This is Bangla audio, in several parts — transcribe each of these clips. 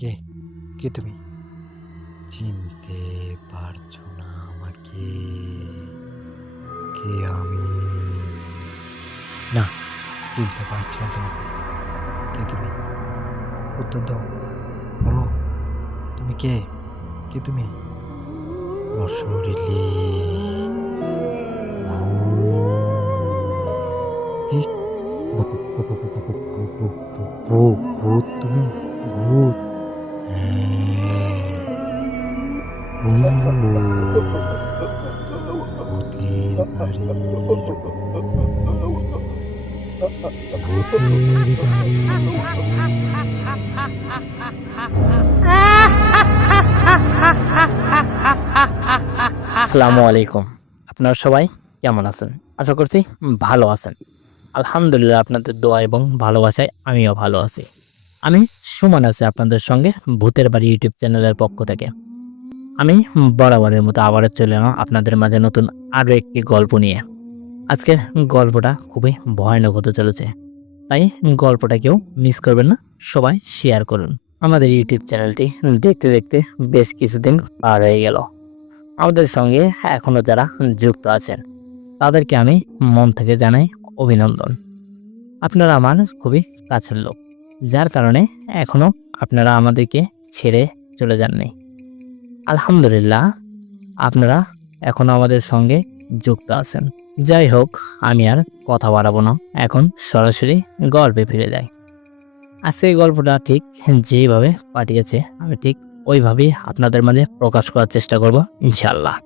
কে? কে তুমি? চিনতে পারছো না আমাকে? কে আমি? না, চিনতে পারছি না তোমাকে। কে তুমি? উত্তর দাও, বলো। তুমি কে? কে তুমি? অশরীরী ভূত। কি? ভূত তুমি? ভূত? হ্যাঁ, ভূতের বাড়ির ভূত। ভূতের বাড়ির আসসালামু আলাইকুম। আপনারা সবাই কেমন আছেন? আশা করছি ভালো আছেন। আলহামদুলিল্লাহ আপনাদের দোয়া এবং ভালোবাসায় আমিও ভালো আছি। আমি সুমন আছি আপনাদের সঙ্গে ভূতের বাড়ি ইউটিউব চ্যানেলের পক্ষ থেকে। আমি বরাবরের মতো আবারও চলে এলাম আপনাদের মাঝে নতুন আরও একটি গল্প নিয়ে। আজকের গল্পটা খুবই ভয়ানক হতে চলেছে। তাই গল্পটা কেউ মিস করবেন না, সবাই শেয়ার করুন। আমাদের ইউটিউব চ্যানেলটি দেখতে দেখতে বেশ কিছুদিন পার হয়ে গেল। আমাদের সঙ্গে এখনো যারা যুক্ত আছেন তাদেরকে আমি মন থেকে জানাই অভিনন্দন। আপনারা আমার খুবই কাছের লোক, যার কারণে এখনো আপনারা আমাদেরকে ছেড়ে চলে যাননি। আলহামদুলিল্লাহ আপনারা এখনো আমাদের সঙ্গে যুক্ত আছেন। যাই হোক, আমি আর কথা বাড়াবো না, এখন সরাসরি গল্পে ফিরে যাই। আজকে এই গল্পটা ঠিক যেভাবে পাঠিয়েছে আমি ঠিক ওইভাবেই আপনাদের মাঝে প্রকাশ করার চেষ্টা করব ইনশাআল্লাহ।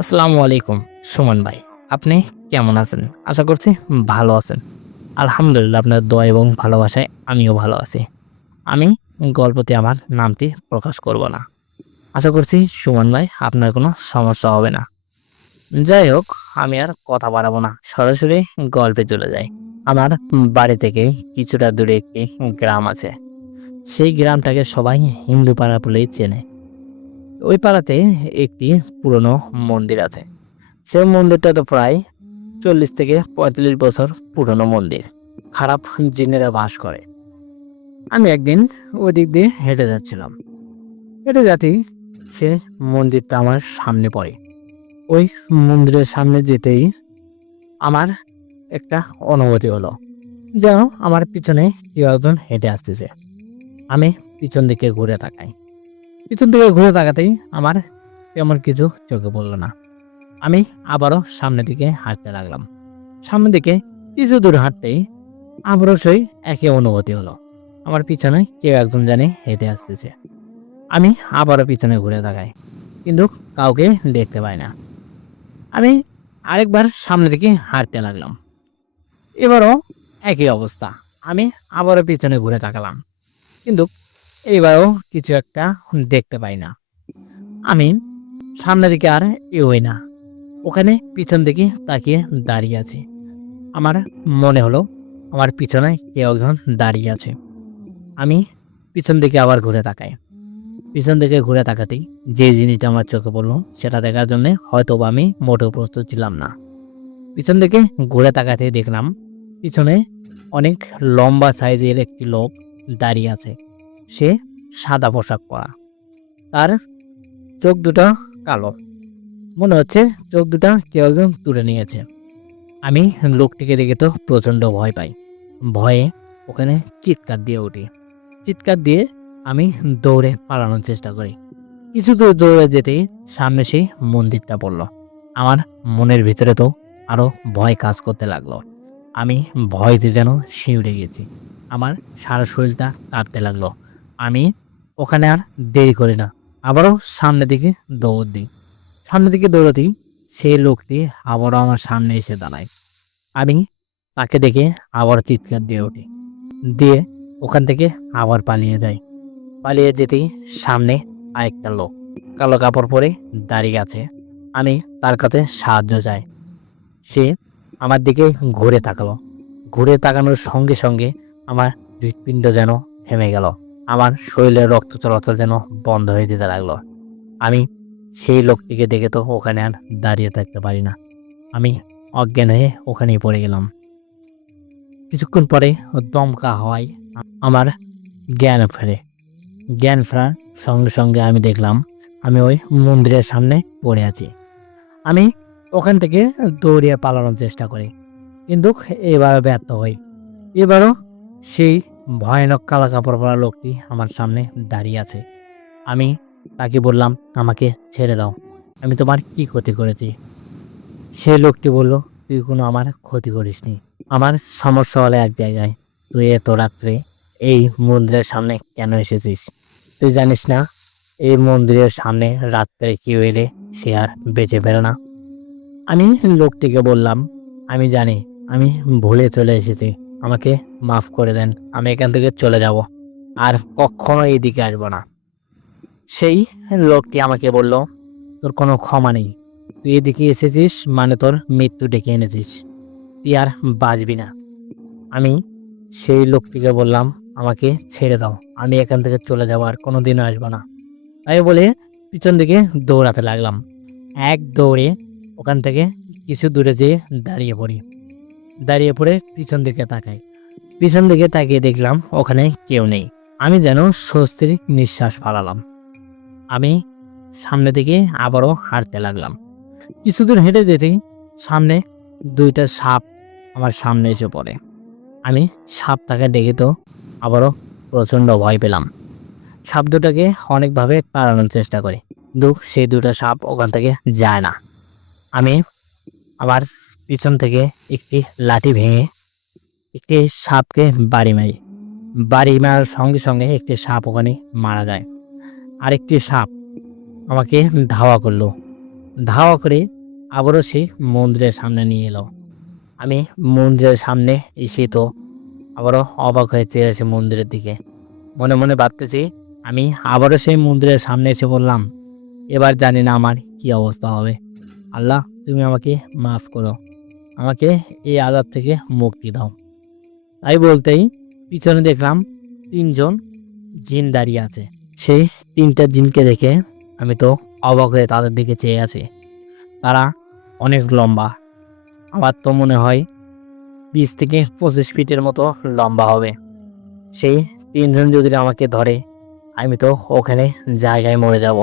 আসসালামু আলাইকুম সুমন ভাই, আপনি কেমন আছেন? আশা করছি ভালো আছেন। আলহামদুলিল্লাহ আপনার দোয়া এবং ভালোবাসায় আমিও ভালো আছি। আমি গল্পতে আমার নামটি প্রকাশ করব না। আশা করছি সুমন ভাই আপনার কোনো সমস্যা হবে না। যাই হোক, আমি আর কথা বাড়াবো না, সরাসরি গল্পে চলে যাই। আমার বাড়ি থেকে কিছুটা দূরে একটি গ্রাম আছে। সেই গ্রামটাকে সবাই হিন্দু পাড়া বলেই চেনে। ওই পাড়াতে একটি পুরনো মন্দির আছে। সেই মন্দিরটা তো প্রায় 40 থেকে 45 বছর পুরনো মন্দির। খারাপ জিনেরা বাস করে। আমি একদিন ওই দিক দিয়ে হেঁটে যাচ্ছিলাম। হেঁটে যাতেই সে মন্দিরটা আমার সামনে পড়ে। ওই মন্দিরের সামনে যেতেই আমার একটা অনুভূতি হলো, যেন আমার পিছনে কেউ একজন হেঁটে আসতেছে। আমি পিছন দিকে ঘুরে তাকাই। পিছন দিকে ঘুরে তাকাতেই আমার তেমন কিছু চোখে পড়লো না। আমি আবারও সামনের দিকে হাঁটতে লাগলাম। সামনের দিকে কিছু দূর হাঁটতেই আবারও সেই একই অনুভূতি হলো, আমার পিছনে কেউ একজন জানে হেঁটে আসতেছে। আমি আবারও পিছনে ঘুরে তাকাই, কিন্তু কাউকে দেখতে পাই না। আমি আরেকবার সামনের দিকে হাঁটতে লাগলাম। এবারও একই অবস্থা। আমি আবারও পিছনে ঘুরে তাকালাম, কিন্তু এইবারও কিছু একটা দেখতে পাই না। আমি সামনের দিকে আর এগোই না, ওখানে পিছন দিকে তাকিয়ে দাঁড়িয়ে আছে। আমার মনে হলো আমার পিছনে কেউ একজন দাঁড়িয়ে আছে। আমি পিছন দিকে আবার ঘুরে তাকাই। পিছন দিকে ঘুরে তাকাতেই যে জিনিসটা আমার চোখে পড়লো সেটা দেখার জন্য হয়তো বা আমি মোটেও প্রস্তুত ছিলাম না। পিছন দিকে ঘুরে তাকাতে দেখলাম পিছনে অনেক লম্বা সাইজের একটি লোক দাঁড়িয়ে আছে। সে সাদা পোশাক পরা, তার চোখ দুটো কালো, মনে হচ্ছে চোখ দুটো কেউ একজন তুলে নিয়েছে। আমি লোকটিকে দেখে তো প্রচণ্ড ভয় পাই। ভয়ে ওখানে চিৎকার দিয়ে উঠি। চিৎকার দিয়ে আমি দৌড়ে পালানোর চেষ্টা করি। কিছু দূর দৌড়ে যেতেই সামনে সেই মন্দিরটা পড়ল। আমার মনের ভিতরে তো আরো ভয় কাজ করতে লাগলো। আমি ভয়তে যেন শিউরে গেছি। আমার সারা শরীরটা কাঁপতে লাগলো। আমি ওখানে আর দেরি করি না, আবারও সামনের দিকে দৌড় দিই। সামনের দিকে দৌড়াতেই সেই লোকটি আবারও আমার সামনে এসে দাঁড়ায়। আমি তাকে দেখে আবার চিৎকার দিয়ে উঠি, দিয়ে ওখান থেকে আবার পালিয়ে যাই। পালিয়ে যেতেই সামনে আরেকটা লোক কালো কাপড় পরে দাঁড়িয়ে আছে। আমি তার কাছে সাহায্য চাই। সে আমার দিকে ঘুরে তাকালো। ঘুরে তাকানোর সঙ্গে সঙ্গে আমার হৃৎপিণ্ড যেন থেমে গেল। আমার শরীরের রক্ত চলাচল যেন বন্ধ হয়ে যেতে লাগলো। আমি সেই লোকটিকে দেখে তো ওখানে আর দাঁড়িয়ে থাকতে পারি না। আমি অজ্ঞান হয়ে ওখানেই পড়ে গেলাম। কিছুক্ষণ পরে দমকা হওয়ায় আমার জ্ঞান ফেরে। জ্ঞান ফেরার সঙ্গে সঙ্গে আমি দেখলাম আমি ওই মন্দিরের সামনে পড়ে আছি। আমি ওখান থেকে দৌড়িয়ে পালানোর চেষ্টা করি, কিন্তু এবার ব্যর্থ হই। এবারও সেই ভয়ানক কালা কাপড় পরা লোকটি আমার সামনে দাঁড়িয়ে আছে। আমি তাকে বললাম, আমাকে ছেড়ে দাও, আমি তোমার কি ক্ষতি করেছি? সেই লোকটি বলল, তুই কোনো আমার ক্ষতি করিসনি। আমার সমস্যা হলো এক জায়গায়, তুই এত রাত্রে এই মন্দিরের সামনে কেন এসেছিস? তুই জানিস না এই মন্দিরের সামনে রাত্রে কেউ এলে সে আর বেঁচে ফেরে না? আমি লোকটিকে বললাম, আমি জানি, আমি ভুলে চলে এসেছি, আমাকে মাফ করে দেন, আমি এখান থেকে চলে যাব, আর কখনো এইদিকে আসবো না। সেই লোকটি আমাকে বলল, তোর কোনো ক্ষমা নেই, তুই এদিকে এসেছিস মানে তোর মৃত্যু ডেকে এনেছিস, তুই আর বাঁচবি না। আমি সেই লোকটিকে বললাম, আমাকে ছেড়ে দাও, আমি এখান থেকে চলে যাবো, আর কোনো দিনও আসবো না। তাই বলে পিছন দিকে দৌড়াতে লাগলাম। এক দৌড়ে ওখান থেকে কিছু দূরে যেয়ে দাঁড়িয়ে পড়ি। দাঁড়িয়ে পড়ে পিছন দিকে তাকাই। পিছন দিকে তাকিয়ে দেখলাম ওখানে কেউ নেই। আমি যেন স্বস্তির নিঃশ্বাস ফালালাম। আমি সামনে দিকে আবারও হাঁটতে লাগলাম। কিছু দূর হেঁটে যেতেই সামনে দুইটা সাপ আমার সামনে এসে পড়ে। আমি সাপটাকে দেখে তো আবারও প্রচণ্ড ভয় পেলাম। সাপ দুটাকে অনেকভাবে তাড়ানোর চেষ্টা করি, কিন্তু সেই দুটো সাপ ওখান থেকে যায় না। আমি আবার পিছন থেকে একটি লাঠি ভেঙে একটি সাপকে বাড়ি মারি। বাড়ি মারার সঙ্গে সঙ্গে একটি সাপ ওখানে মারা যায়। আরেকটি সাপ আমাকে ধাওয়া করলো। ধাওয়া করে আবারও সেই মন্দিরের সামনে নিয়ে এলো। আমি মন্দিরের সামনে এসে তো আবারও অবাক হয়ে চেয়ে আছি মন্দিরের দিকে। মনে মনে ভাবতেছি, আমি আবারও সেই মন্দিরের সামনে এসে বললাম, এবার জানি না আমার কি অবস্থা হবে। আল্লাহ, তুমি আমাকে মাফ করো, আমাকে এই আযাব থেকে মুক্তি দাও। তাই বলতেই পিছনে দেখলাম তিনজন জিন দাঁড়িয়ে আছে। সেই তিনটা জিনকে দেখে আমি তো অবাক হয়ে তাদের দিকে চেয়ে আছি। তারা অনেক লম্বা, আমার তো মনে হয় 20 থেকে 25 ফিটের মতো লম্বা হবে। সেই তিনজন যদি আমাকে ধরে, আমি তো ওখানে জায়গায় মরে যাব।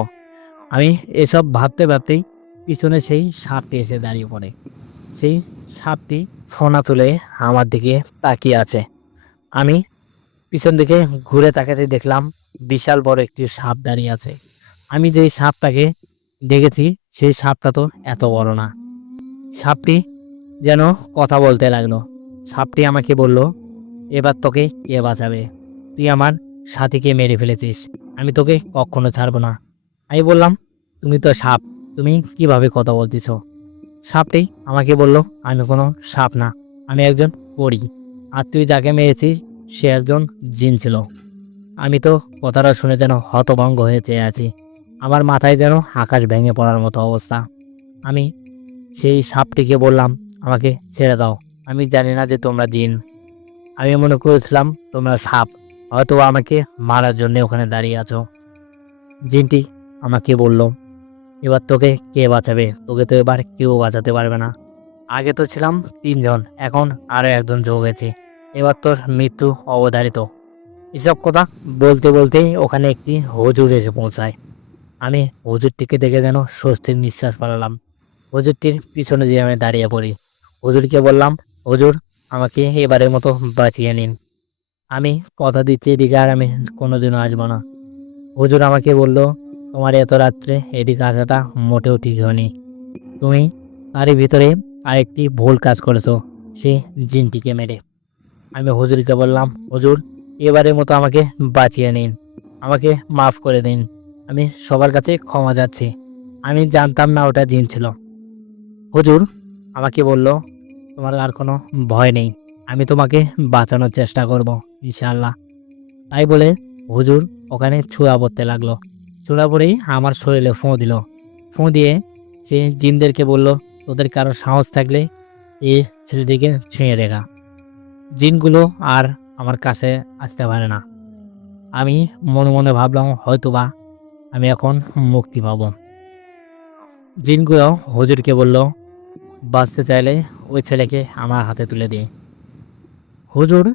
আমি এসব ভাবতে ভাবতেই পিছনে সেই সাপটি এসে দাঁড়িয়ে পড়ে। সেই সাপটি ফোনা তুলে আমার দিকে তাকিয়ে আছে। আমি পিছন দিকে ঘুরে তাকাতে দেখলাম বিশাল বড় একটি সাপ দাঁড়িয়ে আছে। আমি যেই সাপটাকে দেখেছি সেই সাপটা তো এত বড় না। সাপটি যেন কথা বলতে লাগলো। সাপটি আমাকে বলল, এবার তোকে কে বাঁচাবে? তুই আমার সাথীকে মেরে ফেলেছিস, আমি তোকে কখনো ছাড়বো না। আমি বললাম, তুমি তো সাপ, তুমি কিভাবে কথা বলতেছ? সাপটি আমাকে বলল, আমি কোনো সাপ না, আমি একজন পরী, আর তুই যাকে মেরেছিস সে একজন জিন ছিল। আমি তো কথাটা শুনে যেন হতভম্ব হয়ে চেয়ে আছি। আমার মাথায় যেন আকাশ ভেঙে পড়ার মতো অবস্থা। আমি সেই সাপটিকে বললাম, আমাকে ছেড়ে দাও, আমি জানি না যে তোমরা জিন, আমি মনে করেছিলাম তোমরা সাপ, হয়তো আমাকে মারার জন্য ওখানে দাঁড়িয়ে আছো। জিনটি আমাকে বলল, এবার তোকে কে বাঁচাবে? তোকে তো এবার কেউ বাঁচাতে পারবে না। আগে তো ছিলাম তিনজন, এখন আরো একজন যোগ হয়েছে, এবার তোর মৃত্যু অবধারিত। এসব কথা বলতে বলতেই ওখানে একটি হুজুর এসে পৌঁছায়। আমি হুজুরটিকে দেখে যেন স্বস্তির নিঃশ্বাস ফেলালাম। হুজুরটির পিছনে দিয়ে আমি দাঁড়িয়ে পড়ি। হুজুরকে বললাম, হুজুর, আমাকে এবারের মতো বাঁচিয়ে নিন, আমি কথা দিচ্ছি এদিকে আর আমি কোনোদিনও আসবো না। হুজুর আমাকে বলল, তোমার এত রাত্রে এদিকে আসাটা মোটেও ঠিক হয়নি, তুমি তারই ভিতরে আরেকটি ভুল কাজ করেছো, সে জিনটিকে মেরে। আমি হুজুরকে বললাম, হুজুর, এবারের মতো আমাকে বাঁচিয়ে নিন, আমাকে মাফ করে দিন, আমি সবার কাছে ক্ষমা যাচ্ছি, আমি জানতাম না ওটা জিন ছিল। হুজুর আমাকে বলল, তোমার আর কোনো ভয় নেই, আমি তোমাকে বাঁচানোর চেষ্টা করব ইনশাআল্লাহ। তাই বলে হুজুর ওখানে ছুঁড়া পড়তে লাগলো। ছুঁড়া পড়েই আমার শরীরে ফোঁ দিল। ফোঁ দিয়ে সে জিনদেরকে বলল, তোদের কারো সাহস থাকলে এই ছেলেটিকে ছুঁয়ে দেখা। জিনগুলো আর আমার কাছে আসতে পারে না। আমি মনে মনে ভাবলাম, হয়তোবা আমি এখন মুক্তি পাব। জিনগুলো হুজুরকে বলল, বাঁচতে চাইলে ওই ছেলেকে আমার হাতে তুলে দিই। হুজুর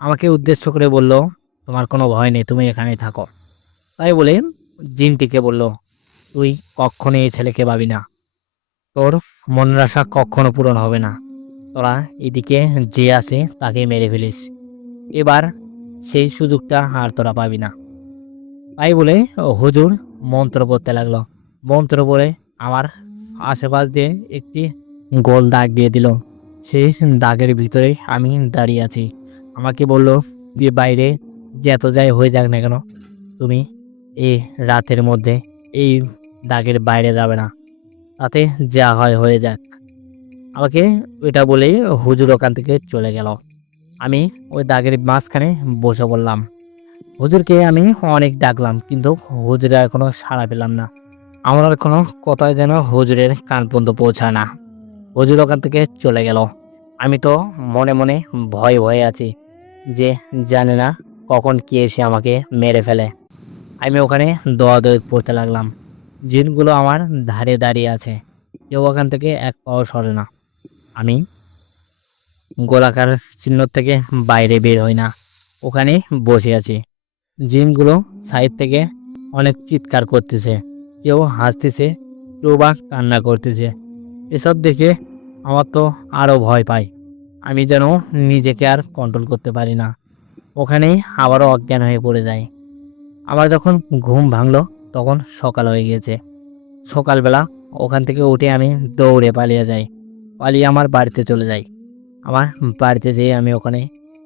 আমাকে উদ্দেশ্য করে বলল, তোমার কোনো ভয় নেই, তুমি এখানেই থাকো, তাই বলে জিনটিকে বলল, তুই কখনো এই ছেলেকে পাবি না, তোর মনের আশা কখনো পূরণ হবে না, তোরা এদিকে যে আসে তাকে মেরে ফেলিস, এবার সেই সুযোগটা আর তোরা পাবি না। তাই বলে হুজুর মন্ত্র পড়তে লাগলো। মন্ত্র পড়ে আমার আশেপাশ দিয়ে একটি গোল দাগ দিয়ে দিল। সেই দাগের ভিতরে আমি দাঁড়িয়ে আছি। আমাকে বলল, যে বাইরে যত যাই হয়ে যাক না কেন, তুমি এই রাতের মধ্যে এই দাগের বাইরে যাবে না, তাতে যা হয় হয়ে যাক। আমাকে ওইটা বলেই হুজুর ওখান থেকে চলে গেল। আমি ওই দাগের মাঝখানে বসে পড়লাম। হুজুরকে আমি অনেক ডাকলাম, কিন্তু হুজুরে এখনো সাড়া পেলাম না। আমার আর কোনো কথাই যেন হুজুরের কান পর্যন্ত পৌঁছায় না। হুজুর ওখান থেকে চলে গেল। আমি তো মনে মনে ভয়ে ভয়ে আছি, যে জানে না কখন কে এসে আমাকে মেরে ফেলে। আমি ওখানে দোয়া দোয়া পড়তে লাগলাম। জিনগুলো আমার ধারে দাঁড়িয়ে আছে, কেউ ওখান থেকে এক পাও সরে না। আমি গোলাকার চিহ্ন থেকে বাইরে বের হই না, ওখানে বসে আছি। জিনগুলো সাইড থেকে অনেক চিৎকার করতেছে, কেউ হাসতেছে, কেউ বা কান্না করতেছে। এসব দেখে আমার তো আরও ভয় পাই। আমি যেন নিজেকে আর কন্ট্রোল করতে পারি না, ওখানেই আবারও অজ্ঞান হয়ে পড়ে যাই। আমার যখন ঘুম ভাঙলো তখন সকাল হয়ে গিয়েছে। সকালবেলা ওখান থেকে উঠে আমি দৌড়ে পালিয়ে যাই, পালিয়ে আমার বাড়িতে চলে যাই। আমার বাড়িতে যেয়ে আমি ওখানে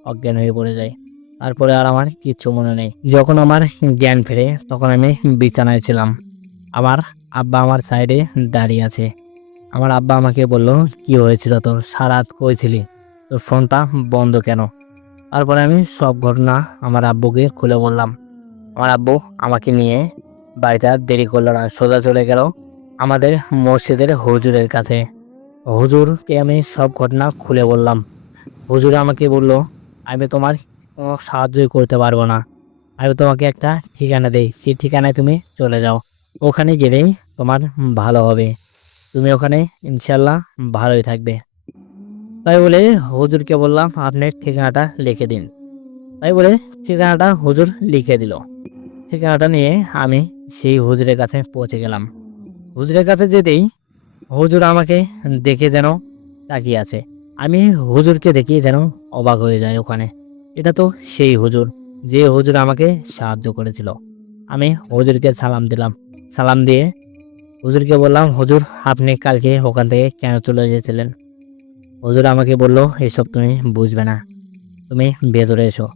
অজ্ঞান হয়ে পড়ে যাই। তারপরে আর আমার কিচ্ছু মনে নেই। যখন আমার জ্ঞান ফেরে তখন আমি বিছানায় ছিলাম। আমার আব্বা আমার সাইডে দাঁড়িয়ে আছে। আমার আব্বা আমাকে বলল, কি হয়েছিল তোর, সারা রাত কই ছিলি, তোর ফোনটা বন্ধ কেন? তারপরে আমি সব ঘটনা আমার আব্বুকে খুলে বললাম। আমার আব্বু আমাকে নিয়ে বাড়িতে আর দেরি করলো না, সোজা চলে গেল আমাদের মসজিদের হুজুরের কাছে। হুজুরকে আমি সব ঘটনা খুলে বললাম। হুজুর আমাকে বলল, আমি তোমার কোনো সাহায্যই করতে পারবো না, আমি তোমাকে একটা ঠিকানা দেই, সেই ঠিকানায় তুমি চলে যাও, ওখানে গেলেই তোমার ভালো হবে, তুমি ওখানে ইনশাল্লাহ ভালোই থাকবে। তাই বলে হুজুরকে বললাম, আপনি ঠিকানাটা লিখে দিন। তাই বলে ঠিকানাটা হুজুর লিখে দিল। ঠিকানাটা নিয়ে আমি সেই হুজুরের কাছে পৌঁছে গেলাম। হুজুরের কাছে যেতেই হুজুর আমাকে দেখে যেন তাকিয়ে আছে। আমি হুজুরকে দেখি যেন অবাক হয়ে যায়। ওখানে এটা তো সেই হুজুর, যে হুজুর আমাকে সাহায্য করেছিল। আমি হুজুরকে সালাম দিলাম। সালাম দিয়ে হুজুরকে বললাম, হুজুর আপনি কালকে ওখান থেকে কেন চলে গিয়েছিলেন? হুজুর আমাকে বলল, এসব তুমি বুঝবে না, তুমি ভেতরে এসো।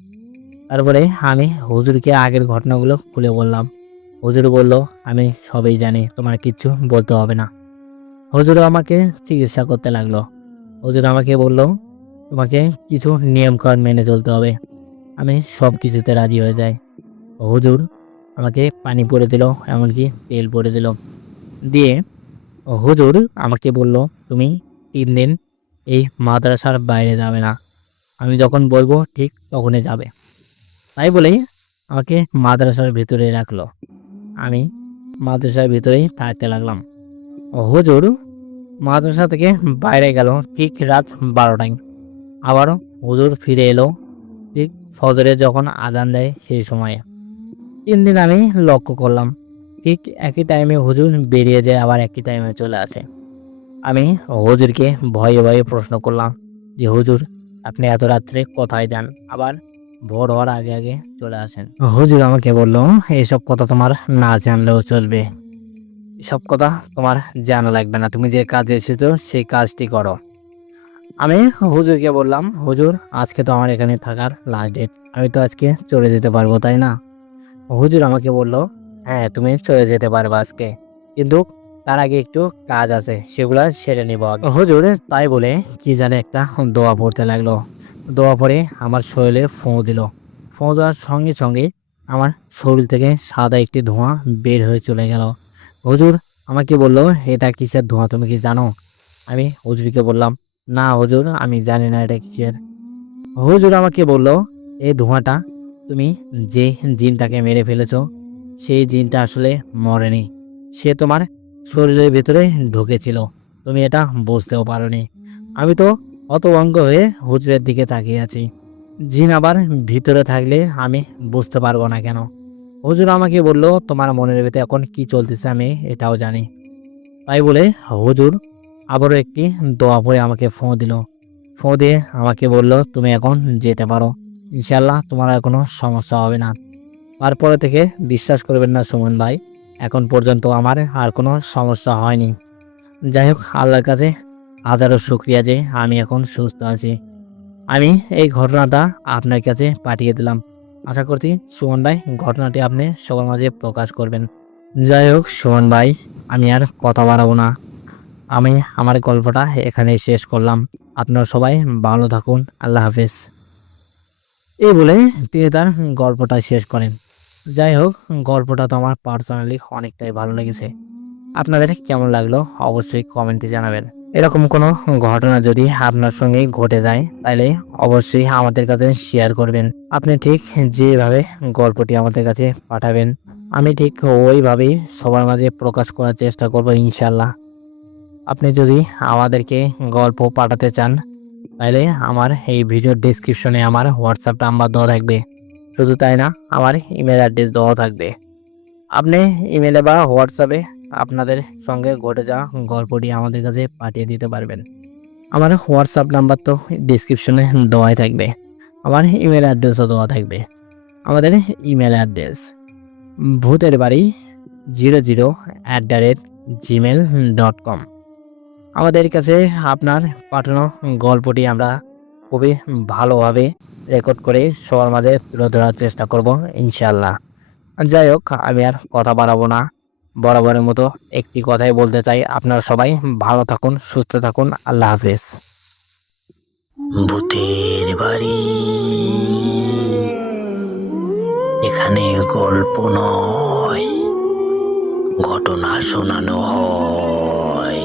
তারপরে আমি হুজুরকে আগের ঘটনাগুলো খুলে বললাম। হুজুর বলল, আমি সবই জানি, তোমার কিচ্ছু বলতে হবে না। হুজুর আমাকে চিকিৎসা করতে লাগলো। হুজুর আমাকে বলল, তোমাকে কিছু নিয়মকানুন মেনে চলতে হবে। আমি সব কিছুতে রাজি হয়ে যাই। হুজুর আমাকে পানি পরে দিল, এমনকি তেল পরে দিল। দিয়ে হুজুর আমাকে বলল, তুমি 3 দিন এই মাদ্রাসার বাইরে যাবে না, আমি যখন বলবো ঠিক তখনই যাবে। তাই বলেই আমাকে মাদ্রাসার ভিতরে রাখলো। আমি মাদ্রাসার ভিতরেই থাকতে লাগলাম। হুজুর মাদ্রাসা থেকে বাইরে গেল ঠিক রাত 12টায়। আবারও হুজুর ফিরে এলো ঠিক ফজরে যখন আজান দেয় সেই সময়ে। 3 দিন আমি লক্ষ্য করলাম, ঠিক একই টাইমে হুজুর বেরিয়ে যায়, আবার একই টাইমে চলে আসে। আমি হুজুরকে ভয়ে ভয়ে প্রশ্ন করলাম, যে হুজুর আপনি এত রাত্রে কোথায় যান, আবার ভোর হওয়ার আগে আগে চলে আসেন? হুজুর আমাকে বলল, এসব কথা তোমার না জানলেও চলবে, এসব কথা তোমার জানা লাগবে না, তুমি যে কাজে এসেছো সেই কাজটি করো। আমি হুজুরকে বললাম, হুজুর আজকে তো আমার এখানে থাকার লাস্ট ডেট, আমি তো আজকে চলে যেতে পারবো তাই না? হুজুর আমাকে বলল, হ্যাঁ তুমি চলে যেতে পারবে আজকে, কিন্তু তার আগে একটু কাজ আছে, সেগুলো সেরে নিব আগে। হুজুর তাই বলে কি জানে একটা দোয়া পড়তে লাগলো। দোয়া পড়ে আমার শরীরে ফোঁ দিল। ফোঁ দেওয়ার সঙ্গে সঙ্গে আমার শরীর থেকে সাদা একটি ধোঁয়া বের হয়ে চলে গেল। হুজুর আমাকে বলল, এটা কিসের ধোঁয়া তুমি কি জানো? আমি হুজুরকে বললাম, না হুজুর আমি জানি না এটা কিসের। হুজুর আমাকে বলল, এই ধোঁয়াটা তুমি যে জিনটাকে মেরে ফেলেছো সেই জিনটা আসলে মরেনি, সে তোমার শরীরের ভিতরে ঢুকেছিল, তুমি এটা বুঝতেও পারোনি। আমি তো হতভম্ব হয়ে হুজুরের দিকে তাকিয়ে আছি। জিন আবার ভিতরে থাকলে আমি বুঝতে পারবো না কেন? হুজুর আমাকে বললো তোমার মনের ভিতরে এখন কি চলতেছে আমি এটাও জানি। তাই বলে হুজুর আবারও একটি দোয়া পড়ে আমাকে ফোঁ দিল। ফোঁ দিয়ে আমাকে বলল তুমি এখন যেতে পারো, ইনশাল্লাহ তোমার আর কোনো সমস্যা হবে না। তারপরে থেকে বিশ্বাস করবেন না সুমন ভাই, এখন পর্যন্ত আমার আর কোনো সমস্যা হয়নি। যাই হোক, আল্লাহর কাছে হাজারো শুক্রিয়া যে আমি এখন সুস্থ আছি। আমি এই ঘটনাটা আপনার কাছে পাঠিয়ে দিলাম। আশা করছি সুমন ভাই ঘটনাটি আপনি সবার মাঝে প্রকাশ করবেন। যাই হোক সুমন ভাই, আমি আর কথা বাড়াবো না, আমি আমার গল্পটা এখানেই শেষ করলাম। আপনারা সবাই ভালো থাকুন, আল্লাহ হাফেজ। এই বলে তিনি তার গল্পটা শেষ করেন। যাই হোক, গল্পটা তো আমার পার্সোনালি অনেকটাই ভালো লেগেছে। আপনাদের কেমন লাগলো অবশ্যই কমেন্টে জানাবেন। এরকম কোনো ঘটনা যদি আপনার সঙ্গে ঘটে যায় তাহলে অবশ্যই আমাদের কাছে শেয়ার করবেন। আপনি ঠিক যেভাবে গল্পটি আমাদের কাছে পাঠাবেন আমি ঠিক ওইভাবেই সবার মাঝে প্রকাশ করার চেষ্টা করব ইনশাল্লাহ। আপনি যদি আমাদেরকে গল্প পাঠাতে চান তাহলে আমার এই ভিডিওর ডেসক্রিপশনে আমার হোয়াটসঅ্যাপ নাম্বার দেওয়া থাকবে। শুধু তাই না, আমার ইমেল অ্যাড্রেস দেওয়া থাকবে। আপনি ইমেলে বা হোয়াটসঅ্যাপে আপনাদের সঙ্গে ঘটে যাওয়া গল্পটি আমাদের কাছে পাঠিয়ে দিতে পারবেন। আমার হোয়াটসঅ্যাপ নাম্বার তো ডিসক্রিপশনে দেওয়াই থাকবে, আমার ইমেল অ্যাড্রেসও দেওয়া থাকবে। আমাদের ইমেল অ্যাড্রেস ভূতের বাড়ি 00@gmail.com। আমাদের কাছে আপনার পাঠানো গল্পটি আমরা খুবই ভালোভাবে রেকর্ড করে সবার মাঝে তুলে ধরার চেষ্টা করব ইনশাল্লাহ। যাই হোক, আমি আর কথা বাড়াবো না, বরাবরের মতো একটি কথাই বলতে চাই, আপনারা সবাই ভালো থাকুন, সুস্থ থাকুন, আল্লাহ হাফেজ। ভূতের বাড়ি, এখানে গল্প নয়, ঘটনা শোনানো হয়।